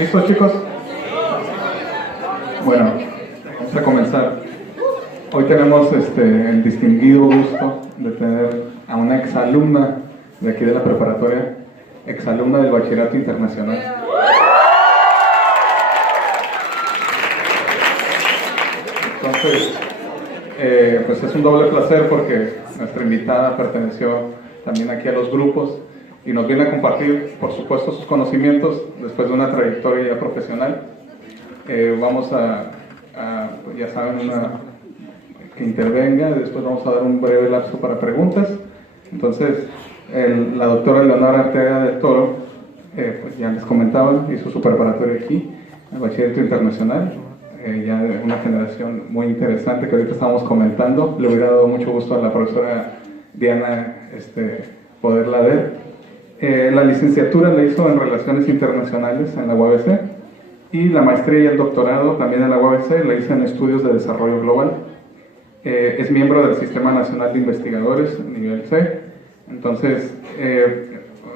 ¿Listos, chicos? Bueno, vamos a comenzar. Hoy tenemos el distinguido gusto de tener a una exalumna de aquí de la preparatoria, exalumna del Bachillerato Internacional. Entonces, pues es un doble placer porque nuestra invitada perteneció también aquí a los grupos y nos viene a compartir, por supuesto, sus conocimientos después de una trayectoria profesional. Vamos a ya saben, que intervenga, después vamos a dar un breve lapso para preguntas. Entonces, la doctora Leonora Arteaga del Toro, pues ya les comentaba, hizo su preparatoria aquí, el Bachillerato Internacional, ya de una generación muy interesante que ahorita estamos comentando. Le hubiera dado mucho gusto a la profesora Diana poderla ver. La licenciatura la hizo en Relaciones Internacionales en la UABC y la maestría y el doctorado también en la UABC la hizo en Estudios de Desarrollo Global. Es miembro del Sistema Nacional de Investigadores nivel C, entonces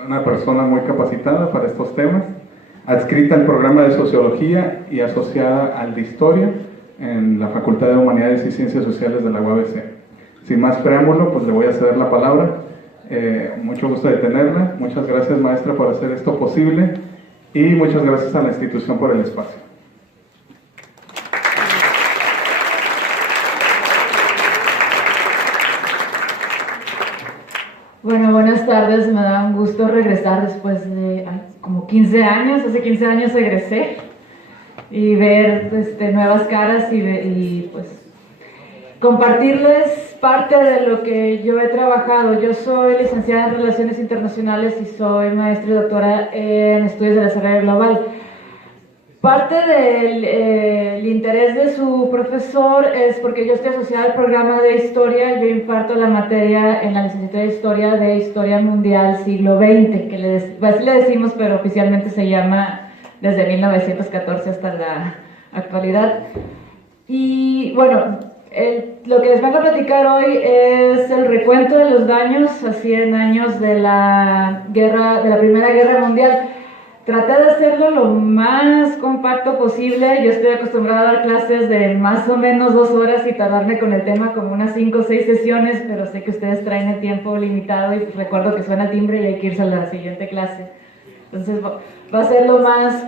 una persona muy capacitada para estos temas, adscrita al programa de Sociología y asociada al de Historia en la Facultad de Humanidades y Ciencias Sociales de la UABC. Sin más preámbulo, pues le voy a ceder la palabra. Mucho gusto de tenerla. Muchas gracias, maestra, por hacer esto posible y muchas gracias a la institución por el espacio. Bueno, buenas tardes. Me da un gusto regresar después de como 15 años. Hace 15 años egresé y ver nuevas caras y pues compartirles parte de lo que yo he trabajado. Yo soy licenciada en Relaciones Internacionales y soy maestra y doctora en Estudios de Desarrollo Global. Parte del interés de su profesor es porque yo estoy asociada al programa de Historia. Yo imparto la materia en la licenciatura de Historia Mundial Siglo XX, que así le decimos, pero oficialmente se llama desde 1914 hasta la actualidad. Y bueno, lo que les vengo a platicar hoy es el recuento de los daños a 100 años de la Primera Guerra Mundial. Traté de hacerlo lo más compacto posible. Yo estoy acostumbrada a dar clases de más o menos 2 horas y tardarme con el tema como unas 5 o 6 sesiones, pero sé que ustedes traen el tiempo limitado y recuerdo que suena el timbre y hay que irse a la siguiente clase. Entonces va a ser lo más,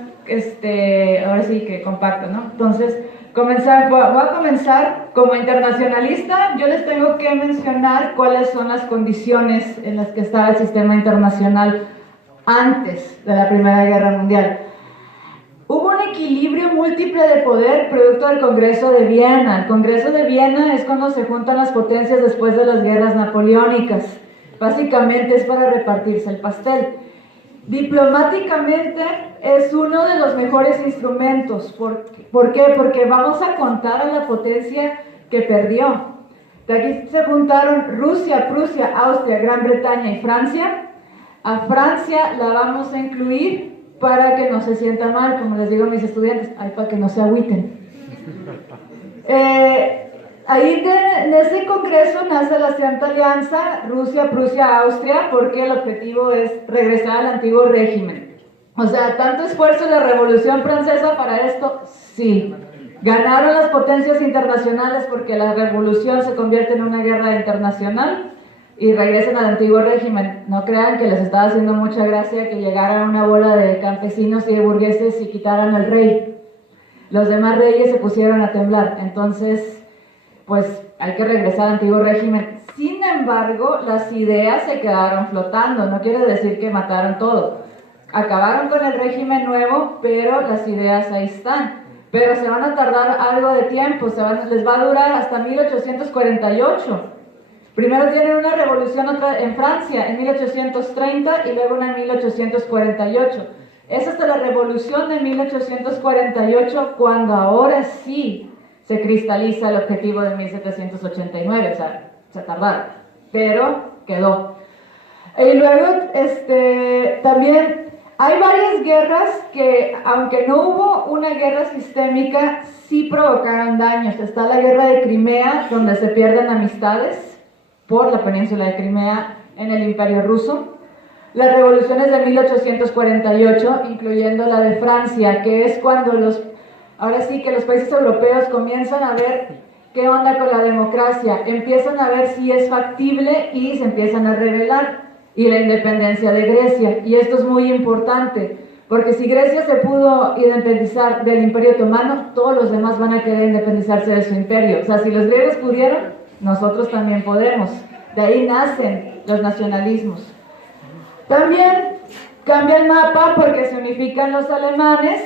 ahora sí que compacto, ¿no? Entonces, voy a comenzar como internacionalista. Yo les tengo que mencionar cuáles son las condiciones en las que estaba el sistema internacional antes de la Primera Guerra Mundial. Hubo un equilibrio múltiple de poder producto del Congreso de Viena. El Congreso de Viena es cuando se juntan las potencias después de las guerras napoleónicas. Básicamente es para repartirse el pastel. Diplomáticamente es uno de los mejores instrumentos. ¿Por qué? Porque vamos a contar a la potencia que perdió. De aquí se juntaron Rusia, Prusia, Austria, Gran Bretaña y Francia. A Francia la vamos a incluir para que no se sienta mal, como les digo a mis estudiantes, para que no se agüiten. Ahí en ese congreso nace la Santa Alianza, Rusia, Prusia, Austria, porque el objetivo es regresar al antiguo régimen. O sea, tanto esfuerzo de la Revolución Francesa para esto, sí. Ganaron las potencias internacionales porque la revolución se convierte en una guerra internacional y regresan al antiguo régimen. No crean que les estaba haciendo mucha gracia que llegara una bola de campesinos y de burgueses y quitaran al rey. Los demás reyes se pusieron a temblar. Entonces, pues hay que regresar al antiguo régimen. Sin embargo, las ideas se quedaron flotando. No quiere decir que mataron todo. Acabaron con el régimen nuevo, pero las ideas ahí están. Pero se van a tardar algo de tiempo. Les va a durar hasta 1848. Primero tienen una revolución en Francia en 1830 y luego una en 1848. Es hasta la revolución de 1848 cuando ahora sí se cristaliza el objetivo de 1789. O sea, se tardaron, pero quedó. Y luego también hay varias guerras que, aunque no hubo una guerra sistémica, sí provocaron daños. Está la guerra de Crimea, donde se pierden amistades por la península de Crimea en el Imperio Ruso. las revoluciones de 1848, incluyendo la de Francia, que es cuando ahora sí que los países europeos comienzan a ver qué onda con la democracia, empiezan a ver si es factible y se empiezan a rebelar, y la independencia de Grecia. Y esto es muy importante, porque si Grecia se pudo independizar del Imperio Otomano, todos los demás van a querer independizarse de su imperio. O sea, si los griegos pudieron, nosotros también podemos. De ahí nacen los nacionalismos. También cambia el mapa porque se unifican los alemanes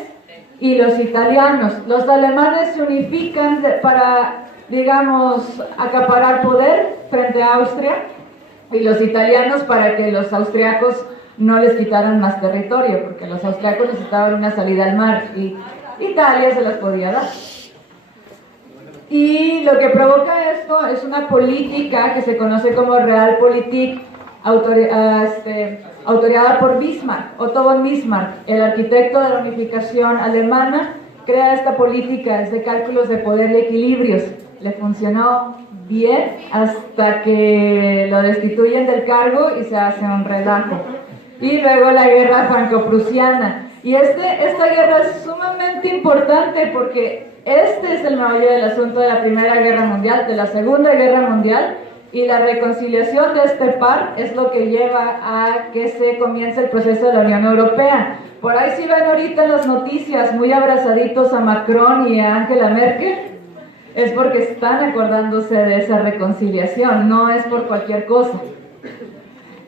y los italianos. Los alemanes se unifican para, digamos, acaparar poder frente a Austria, y los italianos para que los austriacos no les quitaran más territorio, porque los austriacos necesitaban una salida al mar y Italia se las podía dar. Y lo que provoca esto es una política que se conoce como Realpolitik, autoreada por Bismarck. Otto von Bismarck, el arquitecto de la unificación alemana, crea esta política de cálculos de poder y equilibrios. Le funcionó bien hasta que lo destituyen del cargo y se hace un relajo. Y luego la guerra franco-prusiana. Y esta guerra es sumamente importante porque este es el meollo del asunto de la Primera Guerra Mundial, de la Segunda Guerra Mundial, y la reconciliación de este par es lo que lleva a que se comience el proceso de la Unión Europea. Por ahí sí ven ahorita en las noticias muy abrazaditos a Macron y a Angela Merkel, es porque están acordándose de esa reconciliación, no es por cualquier cosa.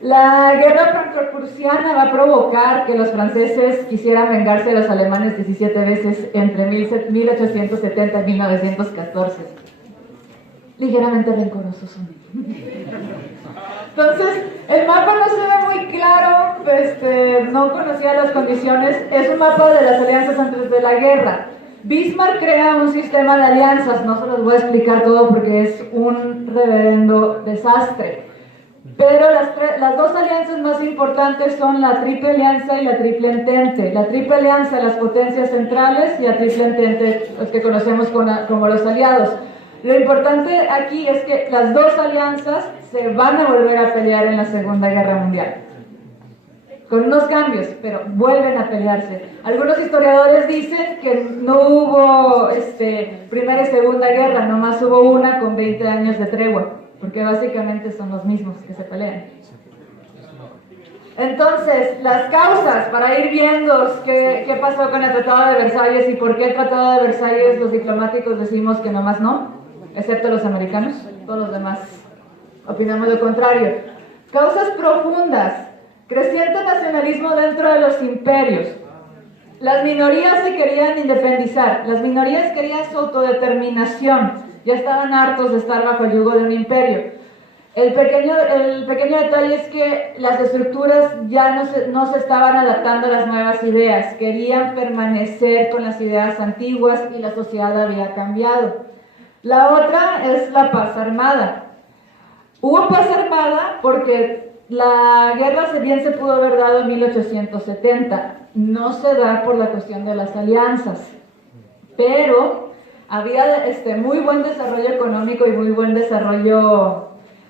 La guerra franco-prusiana va a provocar que los franceses quisieran vengarse de los alemanes 17 veces entre 1870 y 1914. Ligeramente rencorosos son. Entonces, el mapa no se ve muy claro, no conocía las condiciones, es un mapa de las alianzas antes de la guerra. Bismarck crea un sistema de alianzas, no se los voy a explicar todo porque es un reverendo desastre. Pero las dos alianzas más importantes son la Triple Alianza y la Triple Entente. La Triple Alianza, las potencias centrales, y la Triple Entente, los que conocemos como los aliados. Lo importante aquí es que las dos alianzas se van a volver a pelear en la Segunda Guerra Mundial. Con unos cambios, pero vuelven a pelearse. Algunos historiadores dicen que no hubo Primera y Segunda Guerra, nomás hubo una con 20 años de tregua, porque básicamente son los mismos que se pelean. Entonces, las causas, para ir viendo qué pasó con el Tratado de Versalles y por qué el Tratado de Versalles los diplomáticos decimos que nomás no, excepto los americanos, todos los demás opinamos lo contrario. Causas profundas, creciente nacionalismo dentro de los imperios. Las minorías se querían independizar, las minorías querían su autodeterminación, ya estaban hartos de estar bajo el yugo de un imperio. El pequeño detalle es que las estructuras ya no se estaban adaptando a las nuevas ideas, querían permanecer con las ideas antiguas y la sociedad había cambiado. La otra es la paz armada. Hubo paz armada porque la guerra bien se pudo haber dado en 1870, no se da por la cuestión de las alianzas, pero había muy buen desarrollo económico y muy buen desarrollo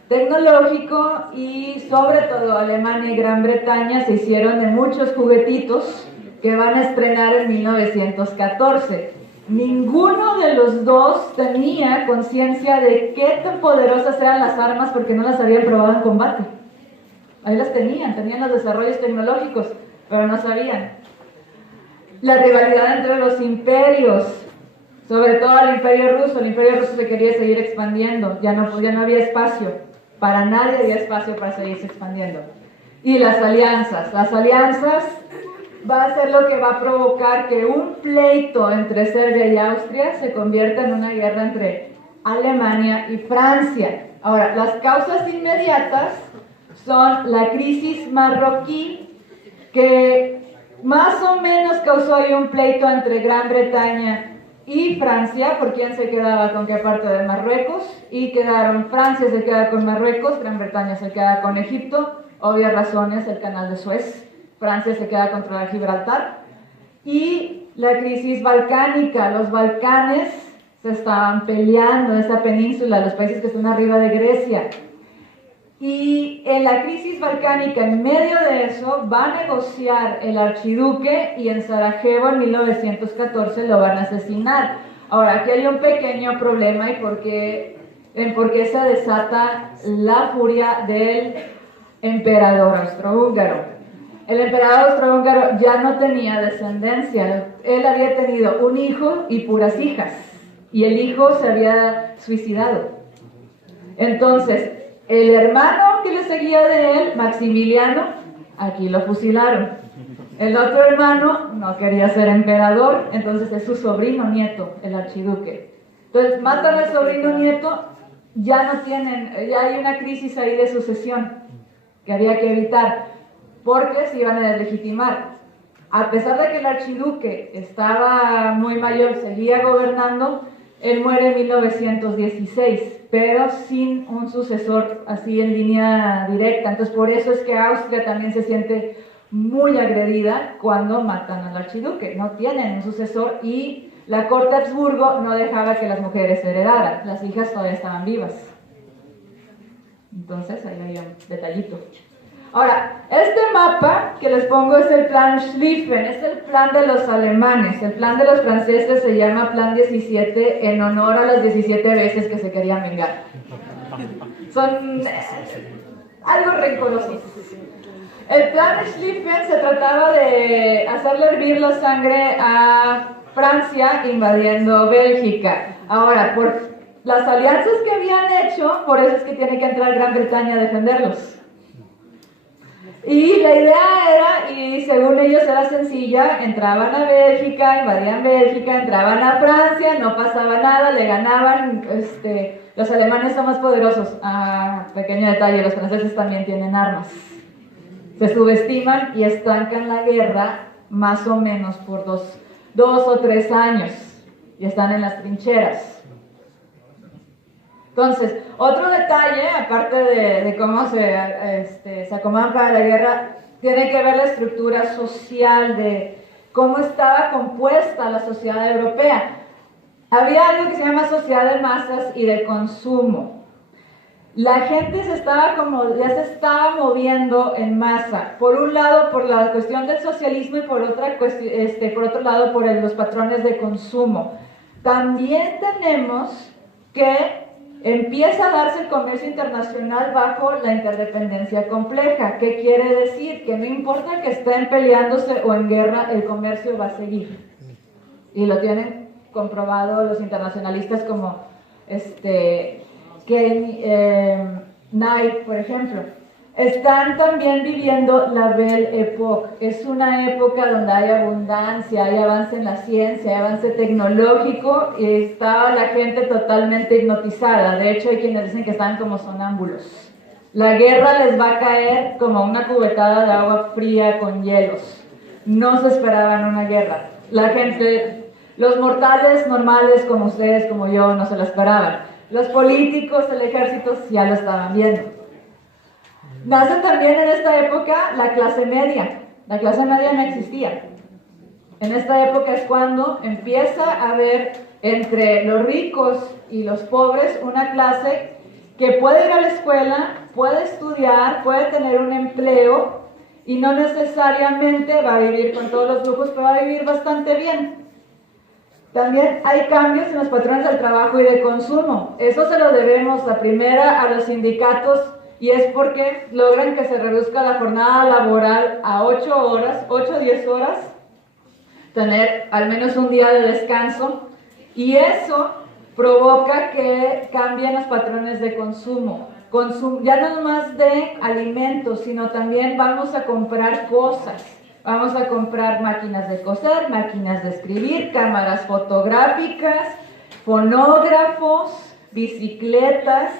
tecnológico, y sobre todo Alemania y Gran Bretaña se hicieron de muchos juguetitos que van a estrenar en 1914. Ninguno de los dos tenía conciencia de qué tan poderosas eran las armas porque no las habían probado en combate. Ahí las tenían los desarrollos tecnológicos, pero no sabían. La rivalidad entre los imperios, sobre todo el Imperio Ruso se quería seguir expandiendo, ya no había espacio, para nadie había espacio para seguirse expandiendo. Y las alianzas va a ser lo que va a provocar que un pleito entre Serbia y Austria se convierta en una guerra entre Alemania y Francia. Ahora, las causas inmediatas son la crisis marroquí, que más o menos causó ahí un pleito entre Gran Bretaña y Francia, por quién se quedaba con qué parte de Marruecos, y quedaron, Francia se queda con Marruecos, Gran Bretaña se queda con Egipto, obvias razones, el canal de Suez, Francia se queda contra Gibraltar, y la crisis balcánica, los Balcanes se estaban peleando en esta península, los países que están arriba de Grecia, Y en la crisis balcánica, en medio de eso, va a negociar el archiduque y en Sarajevo en 1914 lo van a asesinar. Ahora, aquí hay un pequeño problema y por qué se desata la furia del emperador austrohúngaro. El emperador austrohúngaro ya no tenía descendencia, él había tenido un hijo y puras hijas, y el hijo se había suicidado. Entonces, el hermano que le seguía de él, Maximiliano, aquí lo fusilaron. El otro hermano no quería ser emperador, entonces es su sobrino nieto, el archiduque. Entonces matan al sobrino nieto, ya hay una crisis ahí de sucesión que había que evitar, porque se iban a deslegitimar. A pesar de que el archiduque estaba muy mayor, seguía gobernando, él muere en 1916, pero sin un sucesor así en línea directa. Entonces por eso es que Austria también se siente muy agredida cuando matan al archiduque. No tienen un sucesor y la corte de Habsburgo no dejaba que las mujeres heredaran. Las hijas todavía estaban vivas. Entonces ahí hay un detallito. Ahora, este mapa que les pongo es el plan Schlieffen, es el plan de los alemanes. El plan de los franceses se llama Plan 17 en honor a las 17 veces que se querían vengar. Son algo rencorosos. El plan Schlieffen se trataba de hacerle hervir la sangre a Francia invadiendo Bélgica. Ahora, por las alianzas que habían hecho, por eso es que tiene que entrar Gran Bretaña a defenderlos. Y la idea era, y según ellos era sencilla, entraban a Bélgica, invadían Bélgica, entraban a Francia, no pasaba nada, le ganaban, los alemanes son más poderosos. Pequeño detalle, los franceses también tienen armas. Se subestiman y estancan la guerra más o menos por dos o 3 años y están en las trincheras. Entonces, otro detalle, aparte de cómo se acomodan para la guerra, tiene que ver la estructura social de cómo estaba compuesta la sociedad europea. Había algo que se llama sociedad de masas y de consumo. La gente ya se estaba moviendo en masa. Por un lado, por la cuestión del socialismo y por otro lado, por los patrones de consumo. También tenemos que empieza a darse el comercio internacional bajo la interdependencia compleja. ¿Qué quiere decir? Que no importa que estén peleándose o en guerra, el comercio va a seguir. Y lo tienen comprobado los internacionalistas como Knight, por ejemplo. Están también viviendo la Belle Époque. Es una época donde hay abundancia, hay avance en la ciencia, hay avance tecnológico y estaba la gente totalmente hipnotizada. De hecho, hay quienes dicen que están como sonámbulos. La guerra les va a caer como una cubetada de agua fría con hielos. No se esperaban una guerra. La gente, los mortales normales como ustedes, como yo, no se lo esperaban. Los políticos, el ejército, ya lo estaban viendo. Nace también en esta época la clase media. La clase media no existía. En esta época es cuando empieza a haber entre los ricos y los pobres una clase que puede ir a la escuela, puede estudiar, puede tener un empleo y no necesariamente va a vivir con todos los lujos, pero va a vivir bastante bien. También hay cambios en los patrones del trabajo y de consumo. Eso se lo debemos, la primera, a los sindicatos. Y es porque logran que se reduzca la jornada laboral a 8 horas, 8 o 10 horas, tener al menos un día de descanso, y eso provoca que cambien los patrones de consumo. Ya no nomás de alimentos, sino también vamos a comprar cosas. Vamos a comprar máquinas de coser, máquinas de escribir, cámaras fotográficas, fonógrafos, bicicletas.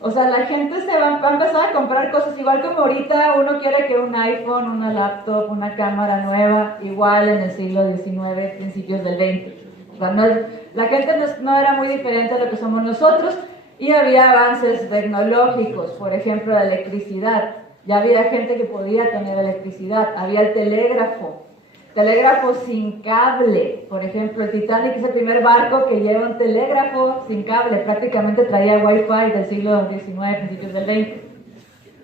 O sea, la gente va a empezar a comprar cosas, igual como ahorita uno quiere que un iPhone, una laptop, una cámara nueva, igual en el siglo XIX, principios del XX. O sea, la gente no era muy diferente a lo que somos nosotros y había avances tecnológicos, por ejemplo, la electricidad. Ya había gente que podía tener electricidad, había el telégrafo sin cable. Por ejemplo, el Titanic es el primer barco que lleva un telégrafo sin cable, prácticamente traía Wi-Fi del siglo XIX, principios del XX.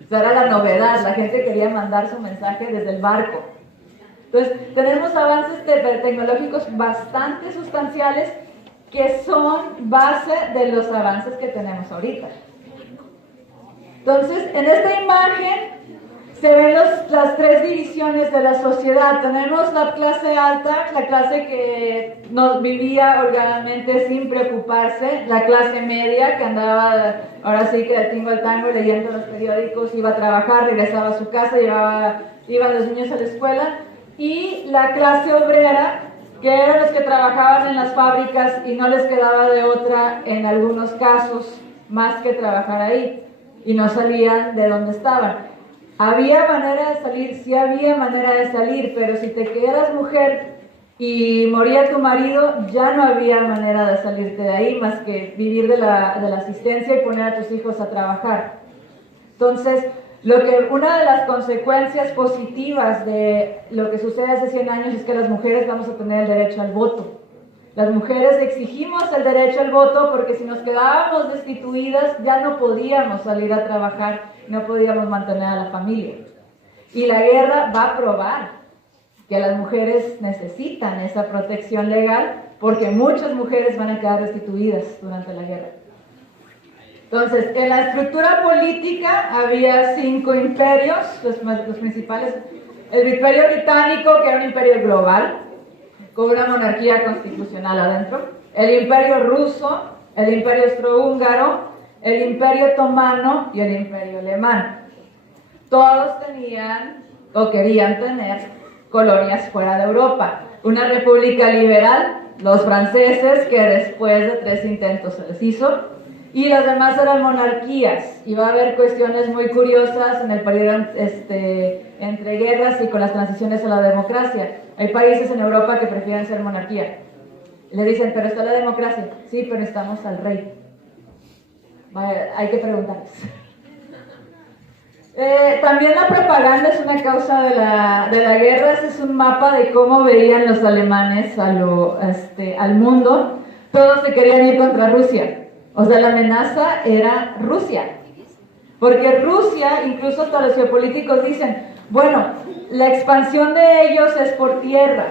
Esa era la novedad, la gente quería mandar su mensaje desde el barco. Entonces, tenemos avances tecnológicos bastante sustanciales que son base de los avances que tenemos ahorita. Entonces, en esta imagen se ven las tres divisiones de la sociedad. Tenemos la clase alta, la clase que no vivía holgadamente sin preocuparse, la clase media que andaba, ahora sí que de tingo al tango, leyendo los periódicos, iba a trabajar, regresaba a su casa, iban los niños a la escuela, y la clase obrera, que eran los que trabajaban en las fábricas y no les quedaba de otra, en algunos casos, más que trabajar ahí, y no salían de donde estaban. ¿Había manera de salir? Sí había manera de salir, pero si te quedas mujer y moría tu marido, ya no había manera de salirte de ahí más que vivir de la asistencia y poner a tus hijos a trabajar. Entonces, una de las consecuencias positivas de lo que sucede hace 100 años es que las mujeres vamos a tener el derecho al voto. Las mujeres exigimos el derecho al voto porque si nos quedábamos destituidas ya no podíamos salir a trabajar, no podíamos mantener a la familia. Y la guerra va a probar que las mujeres necesitan esa protección legal porque muchas mujeres van a quedar destituidas durante la guerra. Entonces, en la estructura política había 5 imperios, los principales. El imperio británico, que era un imperio global, con una monarquía constitucional adentro, el imperio ruso, el imperio austrohúngaro, el imperio otomano y el imperio alemán. Todos tenían o querían tener colonias fuera de Europa. Una república liberal, los franceses, que después de 3 intentos se les hizo, y las demás eran monarquías. Y va a haber cuestiones muy curiosas en el periodo entre guerras y con las transiciones a la democracia. Hay países en Europa que prefieren ser monarquía. Le dicen, pero está la democracia. Sí, pero estamos al rey. Hay que preguntarles. También la propaganda es una causa de la guerra. Ese es un mapa de cómo veían los alemanes al mundo. Todos se querían ir contra Rusia. O sea, la amenaza era Rusia. Porque Rusia, incluso hasta los geopolíticos dicen, bueno, la expansión de ellos es por tierra.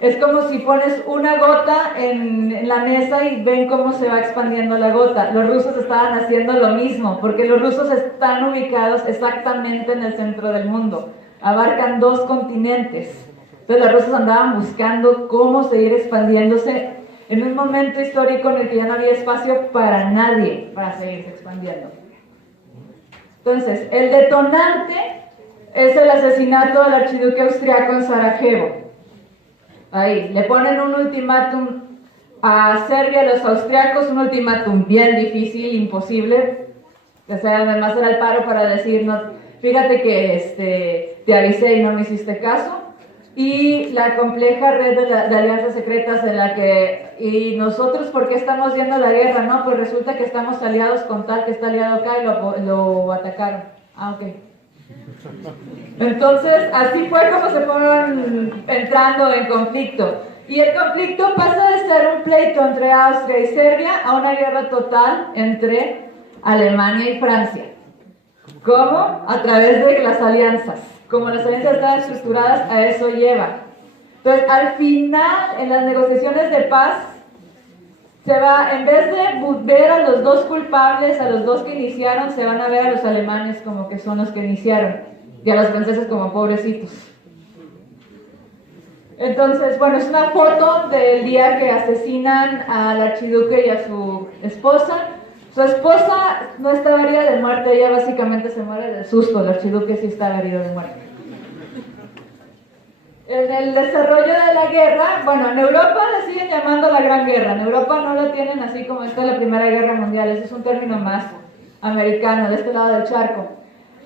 Es como si pones una gota en la mesa y ven cómo se va expandiendo la gota. Los rusos estaban haciendo lo mismo, porque los rusos están ubicados exactamente en el centro del mundo. Abarcan 2 continentes. Entonces los rusos andaban buscando cómo seguir expandiéndose en un momento histórico en el que ya no había espacio para nadie para seguirse expandiendo. Entonces, el detonante es el asesinato del archiduque austriaco en Sarajevo. Ahí, le ponen un ultimátum a Serbia, a los austriacos, un ultimátum bien difícil, imposible. O sea, además era el paro para decir, no, fíjate que te avisé y no me hiciste caso. Y la compleja red de alianzas secretas en la que, y nosotros, ¿por qué estamos yendo a la guerra? No, pues resulta que estamos aliados con tal que está aliado acá y lo atacaron. Ah, ok. Entonces, así fue como se fueron entrando en conflicto. Y el conflicto pasa de ser un pleito entre Austria y Serbia a una guerra total entre Alemania y Francia. ¿Cómo? A través de las alianzas. Como las alianzas están estructuradas, a eso lleva. Entonces, al final, en las negociaciones de paz, en vez de ver a los 2 culpables, a los 2 que iniciaron, se van a ver a los alemanes como que son los que iniciaron, y a los franceses como pobrecitos. Entonces, bueno, es una foto del día que asesinan al archiduque y a su esposa. Su esposa no estaba herida de muerte, ella básicamente se muere de susto, el archiduque sí estaba herido de muerte. En el desarrollo de la guerra, bueno, en Europa la siguen llamando la Gran Guerra, en Europa no la tienen así como está la Primera Guerra Mundial, ese es un término más americano, de este lado del charco.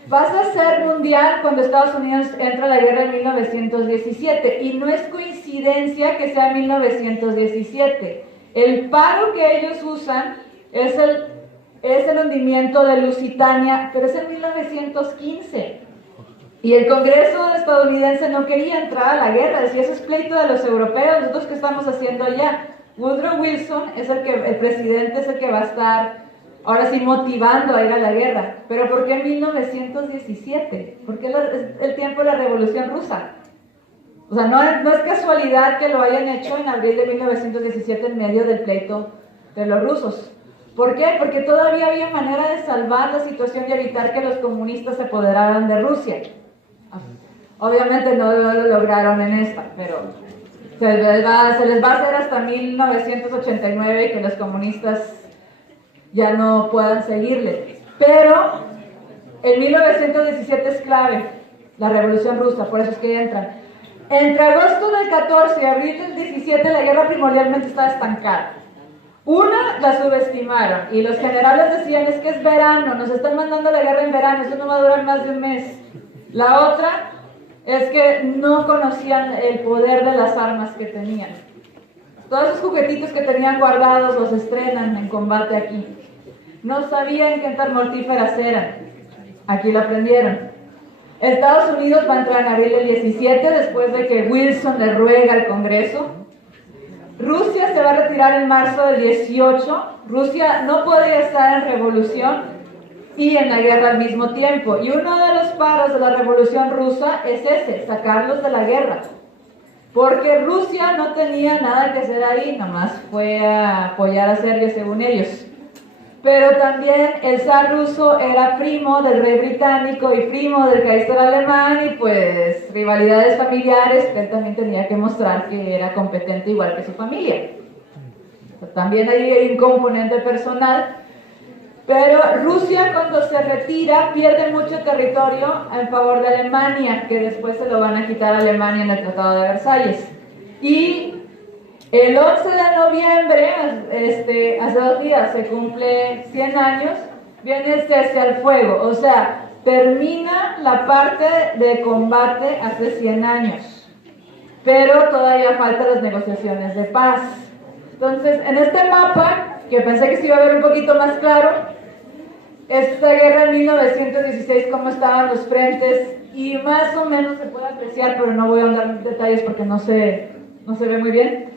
Pasa a ser mundial cuando Estados Unidos entra a la guerra en 1917, y no es coincidencia que sea 1917. El paro que ellos usan es el hundimiento de Lusitania, pero es en 1915. Y el Congreso estadounidense no quería entrar a la guerra, decía, eso es pleito de los europeos, nosotros qué estamos haciendo allá. Woodrow Wilson es el presidente es el que va a estar ahora sí motivando a ir a la guerra. ¿Pero por qué 1917? ¿Por qué el tiempo de la Revolución Rusa? O sea, no es casualidad que lo hayan hecho en abril de 1917 en medio del pleito de los rusos. ¿Por qué? Porque todavía había manera de salvar la situación y evitar que los comunistas se apoderaran de Rusia. Obviamente no lo lograron en esta, pero se les va a hacer hasta 1989 y que los comunistas ya no puedan seguirle. Pero en 1917 es clave la Revolución Rusa, por eso es que entran. Entre agosto del 14 y abril del 17 la guerra primordialmente estaba estancada. Una, la subestimaron y los generales decían, es que es verano, nos están mandando la guerra en verano, eso no va a durar más de un mes. La otra es que no conocían el poder de las armas que tenían. Todos esos juguetitos que tenían guardados los estrenan en combate aquí. No sabían qué tan mortíferas eran. Aquí lo aprendieron. Estados Unidos va a entrar en abril del 17 después de que Wilson le ruega al Congreso. Rusia se va a retirar en marzo del 18. Rusia no podía estar en revolución y en la guerra al mismo tiempo. Y uno de los paros de la revolución rusa es ese, sacarlos de la guerra. Porque Rusia no tenía nada que hacer ahí, nomás fue a apoyar a Serbia según ellos. Pero también el zar ruso era primo del rey británico y primo del Kaiser alemán y pues rivalidades familiares, que él también tenía que mostrar que era competente igual que su familia. También hay un componente personal, pero Rusia cuando se retira pierde mucho territorio en favor de Alemania, que después se lo van a quitar a Alemania en el Tratado de Versalles. Y el 11 de noviembre, hace 2 días, se cumple 100 años, viene el cese al fuego, o sea, termina la parte de combate hace 100 años, pero todavía faltan las negociaciones de paz. Entonces, en este mapa, que pensé que se iba a ver un poquito más claro, esta guerra en 1916, cómo estaban los frentes, y más o menos se puede apreciar, pero no voy a ahondar en detalles porque no se ve muy bien.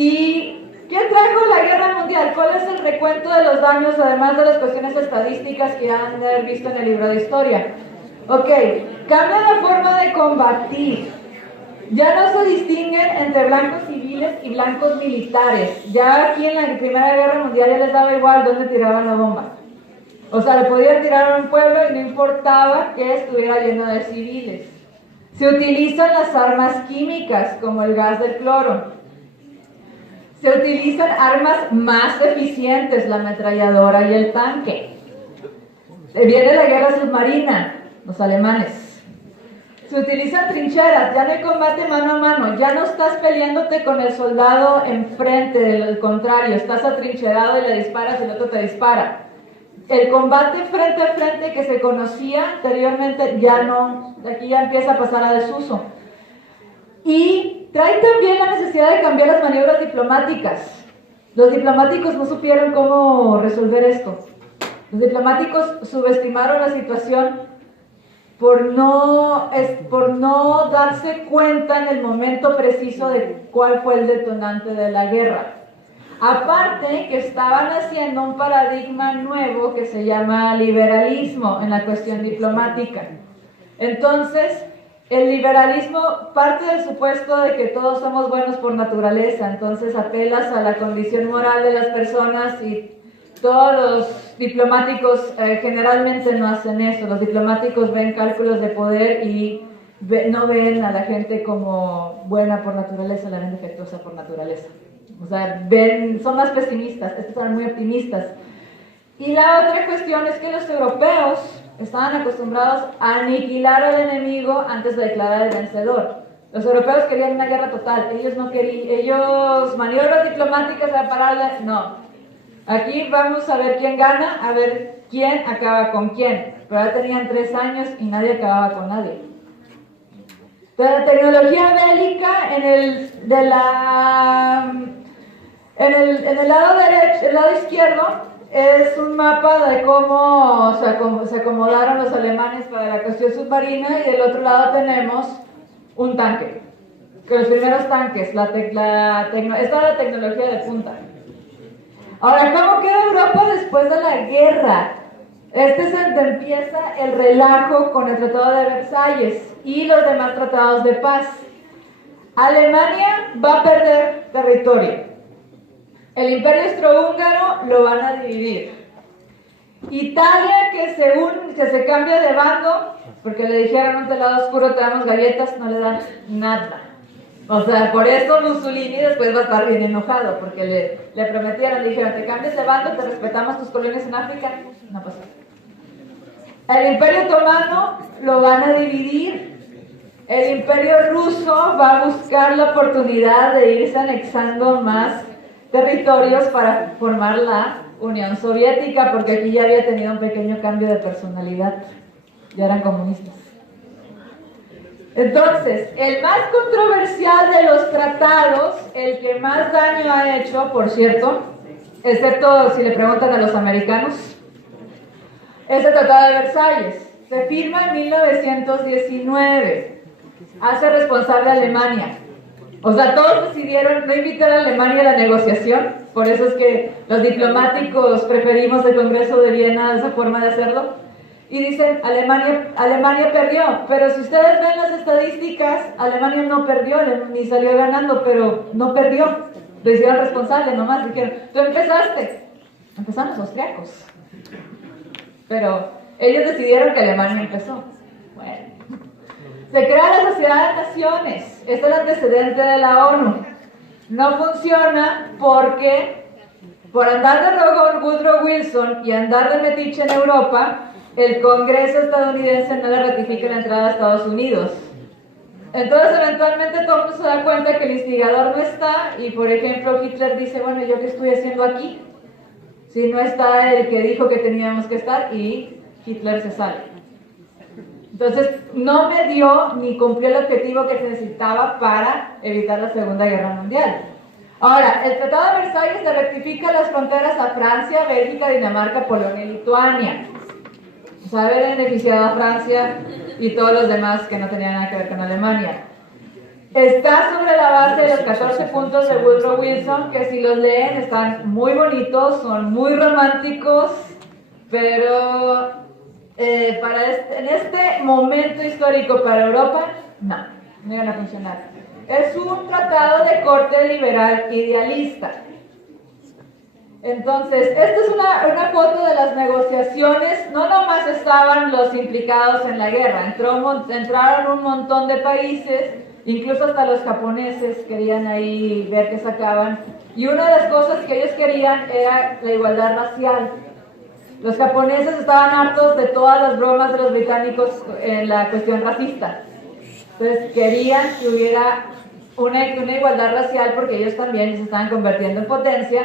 ¿Y qué trajo la guerra mundial? ¿Cuál es el recuento de los daños, además de las cuestiones estadísticas que han de haber visto en el libro de historia? Ok, cambia la forma de combatir. Ya no se distinguen entre blancos civiles y blancos militares. Ya aquí en la Primera Guerra Mundial ya les daba igual dónde tiraban la bomba. O sea, le podían tirar a un pueblo y no importaba que estuviera lleno de civiles. Se utilizan las armas químicas, como el gas del cloro. Se utilizan armas más eficientes, la ametralladora y el tanque. Viene la guerra submarina, los alemanes. Se utilizan trincheras, ya no hay combate mano a mano, ya no estás peleándote con el soldado enfrente, al contrario, estás atrincherado y le disparas y el otro te dispara. El combate frente a frente que se conocía anteriormente ya no, aquí ya empieza a pasar a desuso. Y trae también la necesidad de cambiar las maniobras diplomáticas. Los diplomáticos no supieron cómo resolver esto. Los diplomáticos subestimaron la situación por no darse cuenta en el momento preciso de cuál fue el detonante de la guerra. Aparte que estaban haciendo un paradigma nuevo que se llama liberalismo en la cuestión diplomática. Entonces, el liberalismo parte del supuesto de que todos somos buenos por naturaleza, entonces apelas a la condición moral de las personas y todos los diplomáticos generalmente no hacen eso. Los diplomáticos ven cálculos de poder y no ven a la gente como buena por naturaleza, la ven defectuosa por naturaleza. O sea, son más pesimistas, estos son muy optimistas. Y la otra cuestión es que los europeos estaban acostumbrados a aniquilar al enemigo antes de declarar el vencedor. Los europeos querían una guerra total, ellos no querían, maniobras diplomáticas para pararla, no. Aquí vamos a ver quién gana, a ver quién acaba con quién. Pero ya tenían 3 años y nadie acababa con nadie. La tecnología bélica en el lado derecho, el lado izquierdo, es un mapa de cómo se acomodaron los alemanes para la cuestión submarina y del otro lado tenemos un tanque. Con los primeros tanques, esta era la tecnología de punta. Ahora, ¿cómo queda Europa después de la guerra? Este es donde empieza el relajo con el Tratado de Versalles y los demás tratados de paz. Alemania va a perder territorio. El Imperio Austrohúngaro lo van a dividir. Italia, que se cambia de bando, porque le dijeron un lado oscuro te damos galletas, no le dan nada. O sea, por eso Mussolini después va a estar bien enojado, porque le prometieron, le dijeron, te cambies de bando, te respetamos tus colonias en África. No pasó. El Imperio Otomano lo van a dividir. El Imperio Ruso va a buscar la oportunidad de irse anexando más territorios para formar la Unión Soviética, porque aquí ya había tenido un pequeño cambio de personalidad. Ya eran comunistas. Entonces, el más controversial de los tratados, el que más daño ha hecho, por cierto, excepto si le preguntan a los americanos, es el Tratado de Versalles. Se firma en 1919. Hace responsable a Alemania. O sea, todos decidieron no invitar a Alemania a la negociación. Por eso es que los diplomáticos preferimos el Congreso de Viena, esa forma de hacerlo. Y dicen, Alemania perdió, pero si ustedes ven las estadísticas, Alemania no perdió, ni salió ganando, pero no perdió. Lo hicieron responsable nomás, dijeron, tú empezaste. Empezaron los austriacos. Pero ellos decidieron que Alemania empezó. Bueno. Se crea la Sociedad de Naciones. Este es el antecedente de la ONU. No funciona porque, por andar de Woodrow Wilson y andar de metiche en Europa, el Congreso estadounidense no le ratifica la entrada a Estados Unidos. Entonces, eventualmente todo el mundo se da cuenta que el instigador no está y, por ejemplo, Hitler dice, bueno, ¿yo qué estoy haciendo aquí? Si no está el que dijo que teníamos que estar, y Hitler se sale. Entonces, no me dio ni cumplió el objetivo que se necesitaba para evitar la Segunda Guerra Mundial. Ahora, el Tratado de Versalles le rectifica las fronteras a Francia, Bélgica, Dinamarca, Polonia y Lituania. O sea, haber beneficiado a Francia y todos los demás que no tenían nada que ver con Alemania. Está sobre la base de los 14 puntos de Woodrow Wilson, que si los leen están muy bonitos, son muy románticos, pero en este momento histórico para Europa, no iban a funcionar. Es un tratado de corte liberal idealista. Entonces, esta es una foto de las negociaciones. No nomás estaban los implicados en la guerra, entraron un montón de países, incluso hasta los japoneses querían ahí ver qué sacaban. Y una de las cosas que ellos querían era la igualdad racial. Los japoneses estaban hartos de todas las bromas de los británicos en la cuestión racista. Entonces, querían que hubiera una igualdad racial porque ellos también se estaban convirtiendo en potencia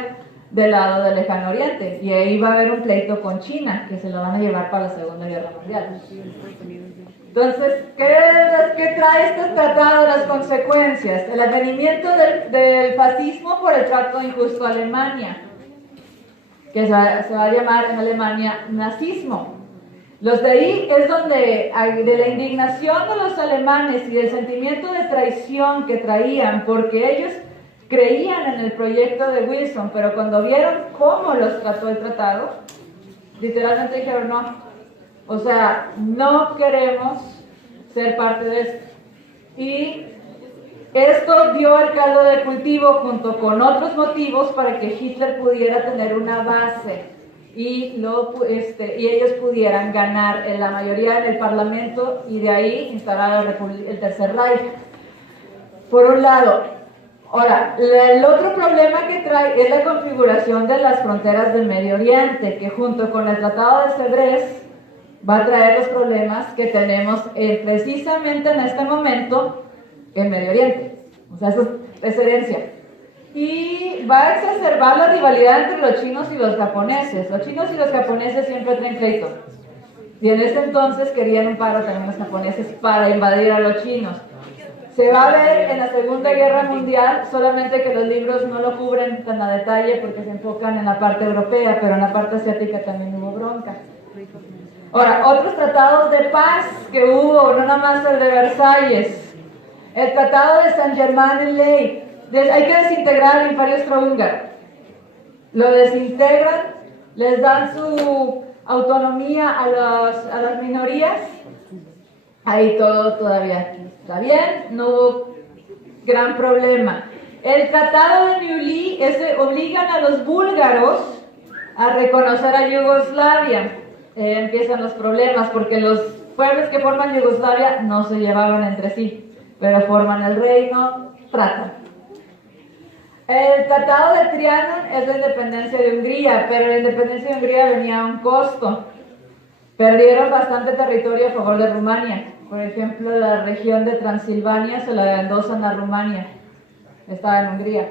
del lado del Lejano Oriente, y ahí va a haber un pleito con China, que se lo van a llevar para la Segunda Guerra Mundial. Entonces, ¿qué trae este tratado? Las consecuencias, el advenimiento del fascismo por el trato injusto a Alemania, que se va a llamar en Alemania nazismo. Los de ahí es donde, de la indignación de los alemanes y del sentimiento de traición que traían, porque ellos creían en el proyecto de Wilson, pero cuando vieron cómo los trató el tratado, literalmente dijeron no. O sea, no queremos ser parte de esto. Y esto dio el caldo de cultivo junto con otros motivos para que Hitler pudiera tener una base y ellos pudieran ganar la mayoría en el Parlamento y de ahí instalar el Tercer Reich. Por un lado. Ahora, el otro problema que trae es la configuración de las fronteras del Medio Oriente, que junto con el Tratado de Sèvres va a traer los problemas que tenemos precisamente en este momento en Medio Oriente. O sea, eso es herencia. Y va a exacerbar la rivalidad entre los chinos y los japoneses. Los chinos y los japoneses siempre traen pleito. Y en ese entonces querían un paro también los japoneses para invadir a los chinos. Se va a ver en la Segunda Guerra Mundial, solamente que los libros no lo cubren tan a detalle porque se enfocan en la parte europea, pero en la parte asiática también hubo bronca. Ahora, otros tratados de paz que hubo, no nada más el de Versalles, el Tratado de Saint-Germain-en-Laye, hay que desintegrar el Imperio Austrohúngaro. lo desintegran, les dan su autonomía a las minorías. Ahí todo todavía está bien, no hubo gran problema. El Tratado de Neuilly obligan a los búlgaros a reconocer a Yugoslavia. Empiezan los problemas porque los pueblos que forman Yugoslavia no se llevaban entre sí, pero forman el reino, tratan. El Tratado de Trianon es la independencia de Hungría, pero la independencia de Hungría venía a un costo. Perdieron bastante territorio a favor de Rumania. Por ejemplo, la región de Transilvania se la endosan a Rumania. Estaba en Hungría.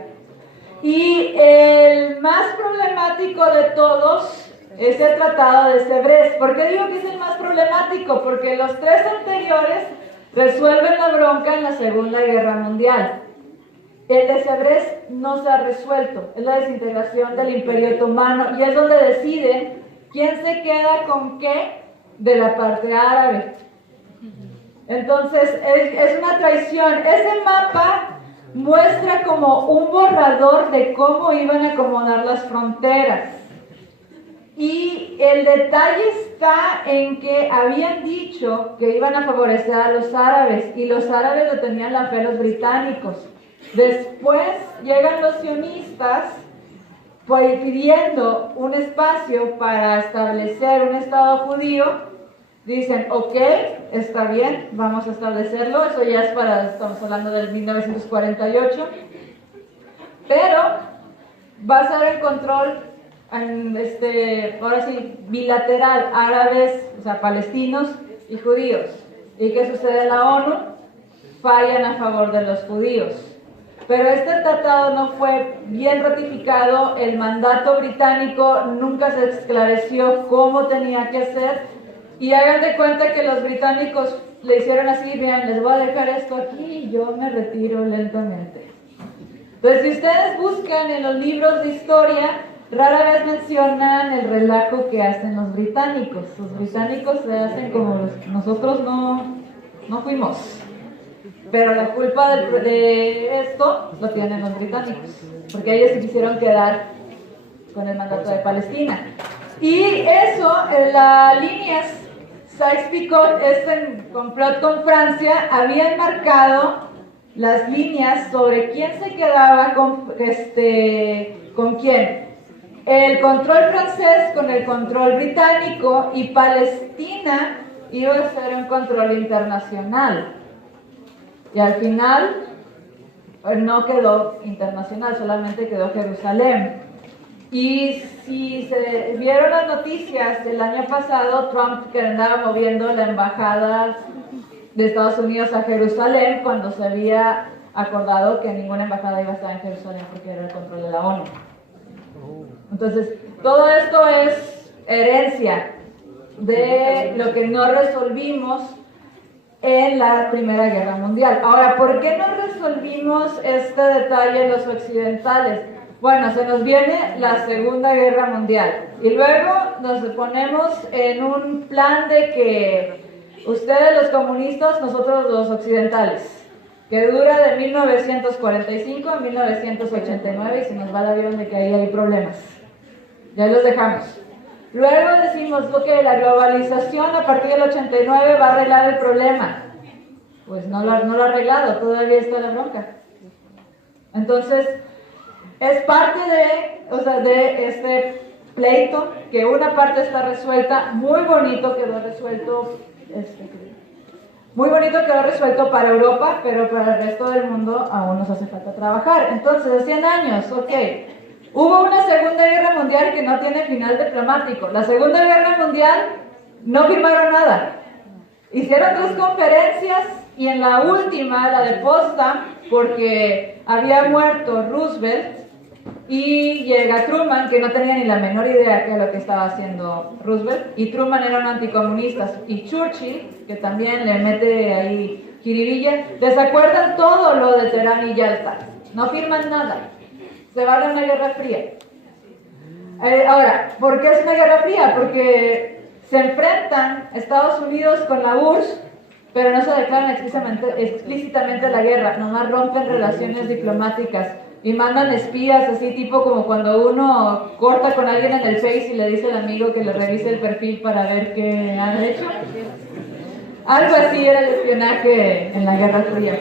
Y el más problemático de todos es el Tratado de Sèvres. ¿Por qué digo que es el más problemático? Porque los tres anteriores resuelven la bronca en la Segunda Guerra Mundial. El de Sèvres no se ha resuelto. Es la desintegración del Imperio Otomano y es donde deciden quién se queda con qué de la parte árabe. Entonces, es una traición. Ese mapa muestra como un borrador de cómo iban a acomodar las fronteras. Y el detalle está en que habían dicho que iban a favorecer a los árabes, y los árabes le tenían la fe a los británicos. Después llegan los sionistas pidiendo un espacio para establecer un Estado judío. Dicen, ok, está bien, vamos a establecerlo. Eso ya es estamos hablando del 1948. Pero va a ser el control, ahora sí, bilateral, árabes, o sea, palestinos y judíos. ¿Y qué sucede en la ONU? Fallan a favor de los judíos. Pero este tratado no fue bien ratificado, el mandato británico nunca se esclareció cómo tenía que ser. Y hagan de cuenta que los británicos le hicieron así, vean, les voy a dejar esto aquí y yo me retiro lentamente. Entonces, si ustedes buscan en los libros de historia, rara vez mencionan el relajo que hacen los británicos. Los británicos se hacen como nosotros no fuimos. Pero la culpa de esto lo tienen los británicos, porque ellos se quisieron quedar con el mandato de Palestina. Y eso, en las líneas Sykes-Picot, en complot con Francia, habían marcado las líneas sobre quién se quedaba con quién. El control francés con el control británico, y Palestina iba a ser un control internacional. Y al final no quedó internacional, solamente quedó Jerusalén. Y si se vieron las noticias del año pasado, Trump que andaba moviendo la embajada de Estados Unidos a Jerusalén cuando se había acordado que ninguna embajada iba a estar en Jerusalén porque era el control de la ONU. Entonces, todo esto es herencia de lo que no resolvimos en la Primera Guerra Mundial. Ahora, ¿por qué no resolvimos este detalle los occidentales? Bueno, se nos viene la Segunda Guerra Mundial y luego nos ponemos en un plan de que ustedes los comunistas, nosotros los occidentales, que dura de 1945 a 1989 y se nos va el avión de que ahí hay problemas. Ya los dejamos. Luego decimos, ok, la globalización a partir del 89 va a arreglar el problema. Pues no lo ha arreglado, todavía está la bronca. Entonces, es parte de este pleito, que una parte está resuelta, muy bonito quedó resuelto para Europa, pero para el resto del mundo aún nos hace falta trabajar. Entonces, de 100 años, ok. Hubo una Segunda Guerra Mundial que no tiene final diplomático. La Segunda Guerra Mundial no firmaron nada. Hicieron 2 conferencias y en la última, la de Potsdam, porque había muerto Roosevelt y llega Truman, que no tenía ni la menor idea de lo que estaba haciendo Roosevelt, y Truman era un anticomunista, y Churchill, que también le mete ahí jiribilla, desacuerdan todo lo de Teherán y Yalta. No firman nada. Se va a dar una guerra fría. Ahora, ¿por qué es una guerra fría? Porque se enfrentan Estados Unidos con la URSS, pero no se declaran explícitamente la guerra, nomás rompen relaciones diplomáticas y mandan espías, así tipo como cuando uno corta con alguien en el Face y le dice al amigo que le revise el perfil para ver qué han hecho. Algo así era el espionaje en la Guerra Fría.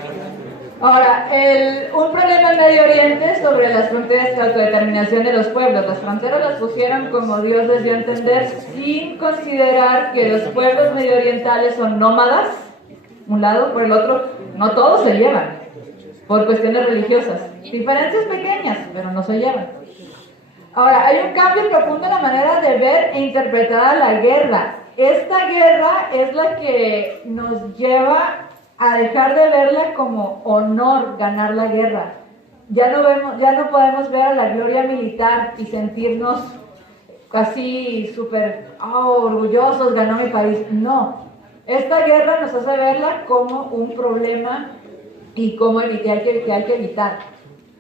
Ahora, un problema en Medio Oriente sobre las fronteras de autodeterminación de los pueblos. Las fronteras las pusieron como Dios les dio a entender, sin considerar que los pueblos medioorientales son nómadas, un lado por el otro. No todos se llevan, por cuestiones religiosas. Diferencias pequeñas, pero no se llevan. Ahora, hay un cambio profundo en la manera de ver e interpretar la guerra. Esta guerra es la que nos lleva a dejar de verla como honor ganar la guerra. Ya no podemos ver a la gloria militar y sentirnos así súper orgullosos, ganó mi país. No, esta guerra nos hace verla como un problema y como que hay que evitar,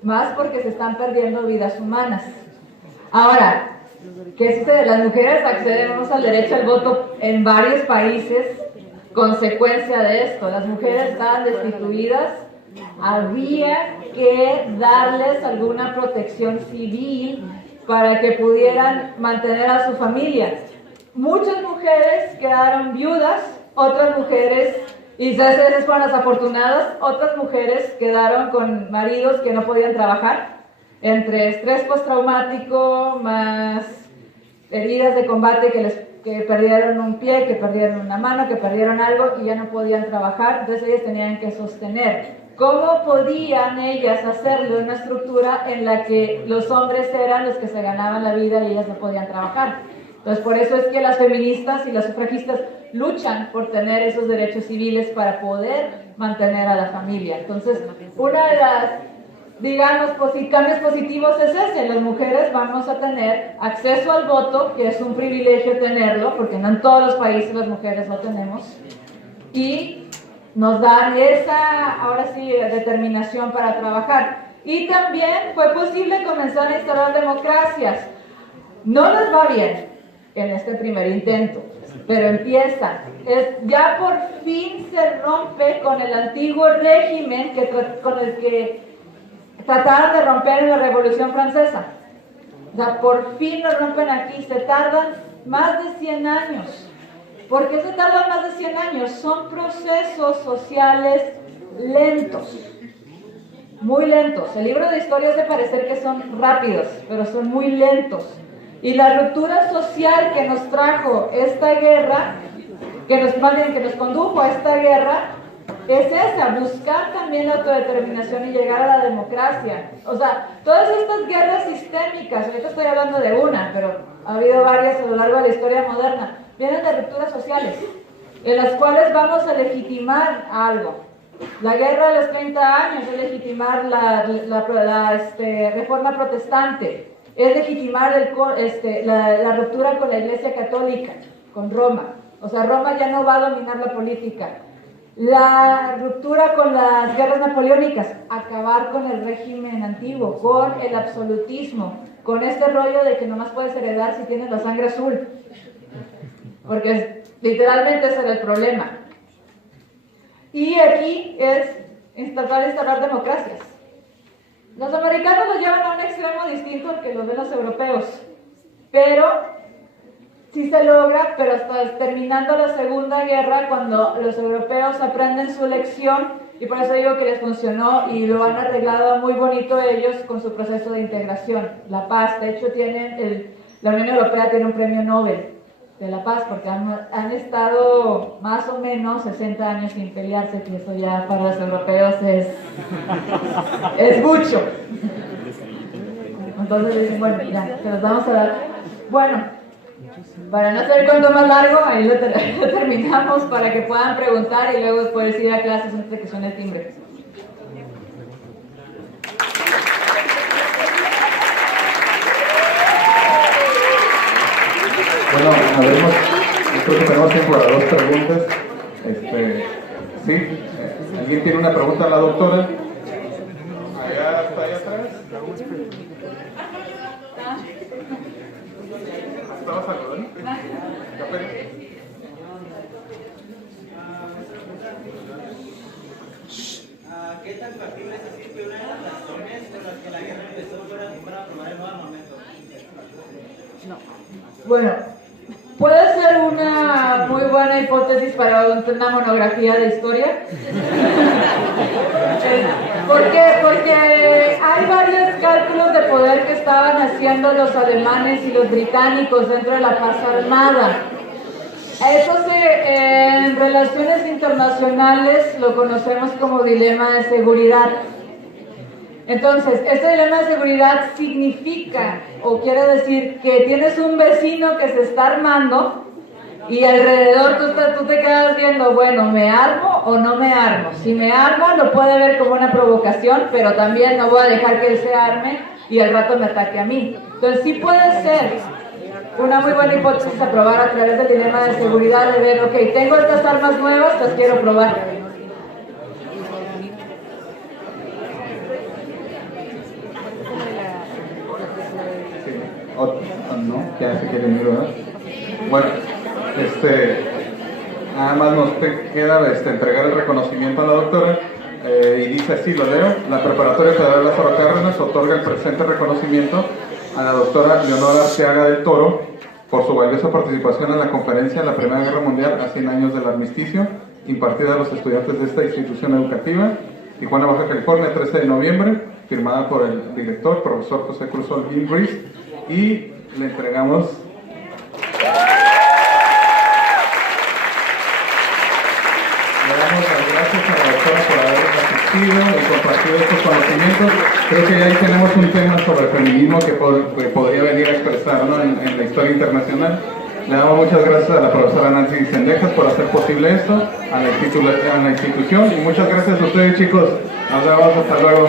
más porque se están perdiendo vidas humanas. Ahora, ¿qué sucede? Las mujeres accedemos al derecho al voto en varios países. Consecuencia de esto, las mujeres estaban destituidas, había que darles alguna protección civil para que pudieran mantener a su familia. Muchas mujeres quedaron viudas, otras mujeres, y esas fueron las afortunadas, otras mujeres quedaron con maridos que no podían trabajar, entre estrés postraumático, más heridas de combate que perdieron un pie, que perdieron una mano, que perdieron algo y ya no podían trabajar, entonces ellas tenían que sostener. ¿Cómo podían ellas hacerlo en una estructura en la que los hombres eran los que se ganaban la vida y ellas no podían trabajar? Entonces por eso es que las feministas y las sufragistas luchan por tener esos derechos civiles para poder mantener a la familia. Entonces una de las, digamos, cambios positivos es ese: las mujeres vamos a tener acceso al voto, que es un privilegio tenerlo, porque no en todos los países las mujeres lo tenemos, y nos dan esa, ahora sí, determinación para trabajar. Y también fue posible comenzar a instalar democracias. No les va bien en este primer intento, pero empieza. Ya por fin se rompe con el antiguo régimen con el que trataron de romper en la Revolución Francesa. O sea, por fin lo rompen aquí. Se tardan más de 100 años. ¿Por qué se tardan más de 100 años? Son procesos sociales lentos, muy lentos. El libro de historia hace parecer que son rápidos, pero son muy lentos. Y la ruptura social que nos trajo esta guerra, que nos condujo a esta guerra, es esa: buscar también la autodeterminación y llegar a la democracia. O sea, todas estas guerras sistémicas, ahorita estoy hablando de una, pero ha habido varias a lo largo de la historia moderna, vienen de rupturas sociales, en las cuales vamos a legitimar algo. La guerra de los 30 años es legitimar la reforma protestante, es legitimar la ruptura con la Iglesia Católica, con Roma. O sea, Roma ya no va a dominar la política. La ruptura con las guerras napoleónicas, acabar con el régimen antiguo, con el absolutismo, con este rollo de que nomás puedes heredar si tienes la sangre azul, porque literalmente ese era el problema. Y aquí es instalar democracias. Los americanos lo llevan a un extremo distinto al que los ven los europeos, pero sí se logra, pero hasta terminando la Segunda Guerra, cuando los europeos aprenden su lección, y por eso digo que les funcionó y lo han arreglado muy bonito ellos con su proceso de integración, la paz. De hecho, la Unión Europea tiene un premio Nobel de la paz, porque han estado más o menos 60 años sin pelearse, que eso ya para los europeos es mucho. Entonces dicen, bueno, ya, se los vamos a dar. Bueno, para no hacer el cuento más largo, ahí lo terminamos para que puedan preguntar y luego después ir a clases antes de que suene el timbre. Bueno, yo creo que tenemos tiempo para 2 preguntas. ¿Sí? ¿Alguien tiene una pregunta a la doctora? Allá está, allá atrás. ¿Estabas saludando? ¿Qué tan factible es decir que una de las razones por las que la guerra Bueno, puede ser una muy buena hipótesis para una monografía de historia. ¿Por qué? Porque hay varios cálculos de poder que estaban haciendo los alemanes y los británicos dentro de la paz armada. Eso en relaciones internacionales lo conocemos como dilema de seguridad. Entonces, este dilema de seguridad significa, o quiere decir, que tienes un vecino que se está armando y alrededor tú te quedas viendo, bueno, ¿me armo o no me armo? Si me armo, lo puede ver como una provocación, pero también no voy a dejar que él se arme y al rato me ataque a mí. Entonces, sí puede ser una muy buena hipótesis a probar a través del dilema de seguridad, de ver, ok, tengo estas armas nuevas, las quiero probar. No, ya se quieren ir, ¿verdad? Bueno, nada más nos queda entregar el reconocimiento a la doctora, y dice así, lo leo: la Preparatoria Federal Lázaro Cárdenas otorga el presente reconocimiento a la doctora Leonora Arteaga del Toro por su valiosa participación en la conferencia en la Primera Guerra Mundial a 100 años del armisticio, impartida a los estudiantes de esta institución educativa, Tijuana, Baja California, 13 de noviembre, firmada por el director, profesor José Cruz Holguín Ruiz, y le entregamos las gracias a la doctora por haber asistido y compartido estos conocimientos. Creo que ya ahí tenemos un tema sobre feminismo que podría venir a expresar, ¿no?, en la historia internacional. Le damos muchas gracias a la profesora Nancy Sendejas por hacer posible esto, a la institución, y muchas gracias a ustedes, chicos. Nos vemos, hasta luego.